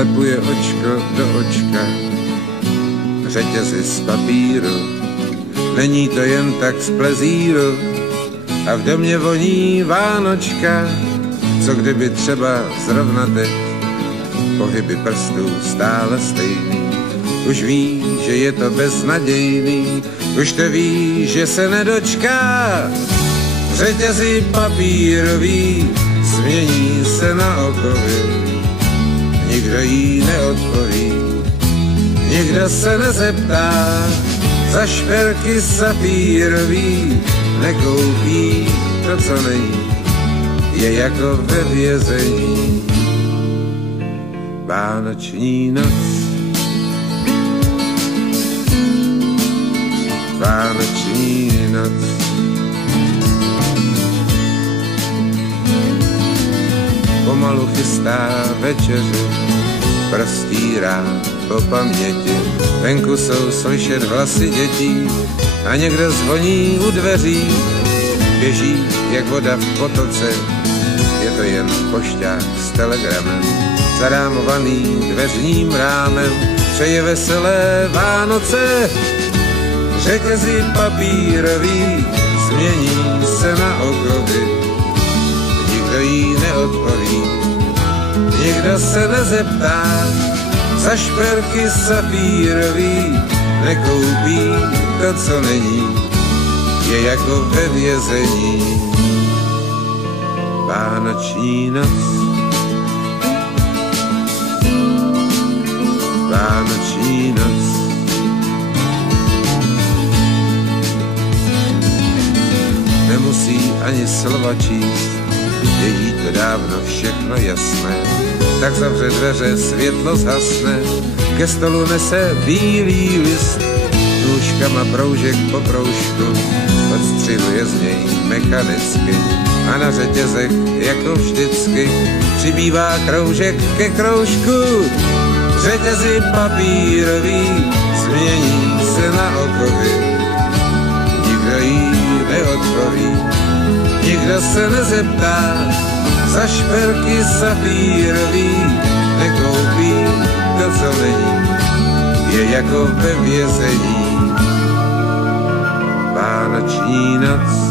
slepuje očko do očka. Řetězy z papíru, není to jen tak z plezíru, a v domě voní Vánočka. Co kdyby třeba zrovna teď pohyby prstů stále stejný. Už ví, že je to beznadějný, už to ví, že se nedočká. Řetězy papírový změní se na okovy, nikdo jí neodpoví, nikdo se nezeptá. Za šperky safírový nekoupí to, co není, je jako ve vězení. Vánoční noc, vánoční noc. Pomalu chystá večeři, prostírá po paměti. Venku jsou slyšet hlasy dětí a někdo zvoní u dveří. Běží jak voda v potoce, je to jen pošťák s telegramem, zarámovaný dveřním rámem. Přeje veselé Vánoce. Řetězy papírový změní se na okovy, nikdo jí neodpoví, nikdo se nezeptá. Za šperky safírový nekoupí to, co není, je jako ve vězení. Vánoční noc, vánoční noc. Nemusí ani slova číst, je jí to dávno všechno jasné. Tak zavře dveře, světlo zhasne, ke stolu nese bílý list, nůžkama proužek po proužku, odstřihuje z něj mechanicky a na řetězech, jako vždycky, přibývá kroužek ke kroužku. Řetězy papírový změní se na okovy, nikdo jí neodpoví, nikdo se nezeptá. Za šperky safírový nekoupí to, co není, je jako ve vězení. Vánoční noc,